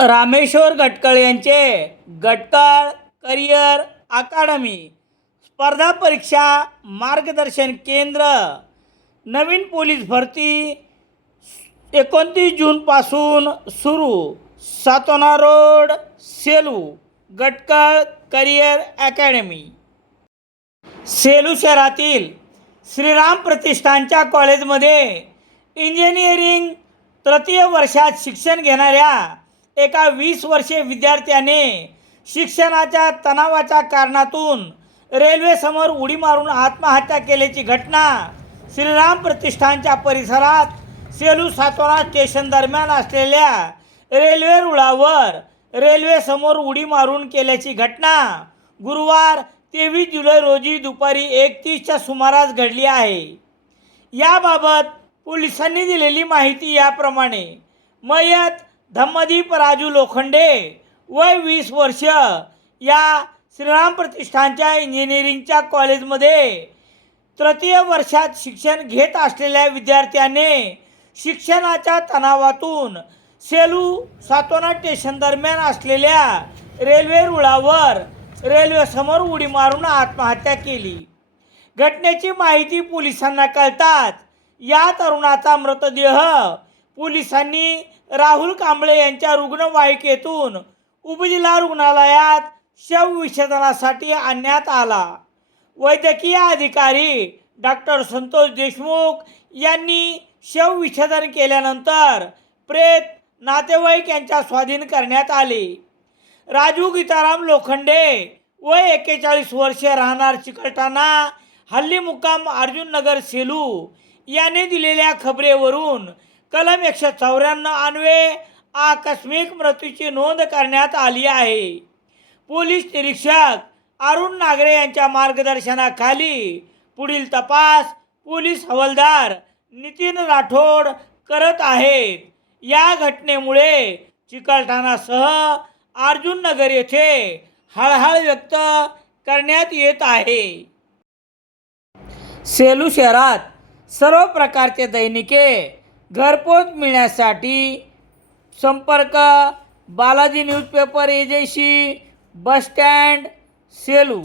रामेश्वर गटकळ यांचे गटकळ करिअर अकादमी स्पर्धा परीक्षा मार्गदर्शन केंद्र नवीन पोलीस भरती 29 जूनपासून सुरू. Satona road, Selu. Gatkal career academy. Selu शहरातील श्रीराम प्रतिष्ठानच्या कॉलेजमध्ये इंजिनिअरिंग तृतीय वर्षात शिक्षण घेणाऱ्या एका 20 वर्षीय विद्यार्थ्याने शिक्षणाच्या तणावाच्या कारणातून रेल्वेसमोर उडी मारून आत्महत्या केल्याची घटना श्रीराम प्रतिष्ठानच्या परिसरात सेलू सातोना स्टेशन दरम्यान असलेल्या रेल्वे रुळावर रेल्वेसमोर उडी मारून केल्याची घटना गुरुवार 23 जुलै रोजी दुपारी 1:30च्या सुमारास घडली आहे. याबाबत पोलिसांनी दिलेली माहिती याप्रमाणे. मयत धम्मदीप राजू लोखंडे, वय 20 वर्ष, या श्रीराम प्रतिष्ठानच्या इंजिनिअरिंगच्या कॉलेजमध्ये तृतीय वर्षात शिक्षण घेत असलेल्या विद्यार्थ्याने शिक्षणाच्या तणावातून सेलू सातोना स्टेशन दरम्यान असलेल्या रेल्वे रुळावर रेल्वेसमोर उडी मारून आत्महत्या केली. घटनेची माहिती पोलिसांना कळताच या तरुणाचा मृतदेह पोलिसांनी राहुल कांबळे यांच्या रुग्णवाहिकेतून उपजिल्हा रुग्णालयात शवविच्छेदनासाठी आणण्यात आला. वैद्यकीय अधिकारी डॉक्टर संतोष देशमुख यांनी शवविच्छेदन केल्यानंतर प्रेत नातेवाईक यांच्या स्वाधीन करण्यात आले. राजू गीताराम लोखंडे, वय 41 वर्ष, राहणार चिकलठाणा, हल्ली मुक्काम अर्जुननगर, सेलू, याने दिलेल्या खबरेवरून कलम 194 अन्वये आकस्मिक मृत्यूची नोंद करण्यात आली आहे. पोलीस निरीक्षक अरुण नागरे यांच्या मार्गदर्शनाखाली पुढील तपास पोलीस हवालदार नितीन राठोड करत आहेत. या घटनेमुळे चिकलठाणासह अर्जुननगर येथे हळहळ व्यक्त करण्यात येत आहे. सेलू शहरात सर्व प्रकारचे दैनिके घरपोच मिळण्यासाठी संपर्क Balaji newspaper agency, bus stand, Selu.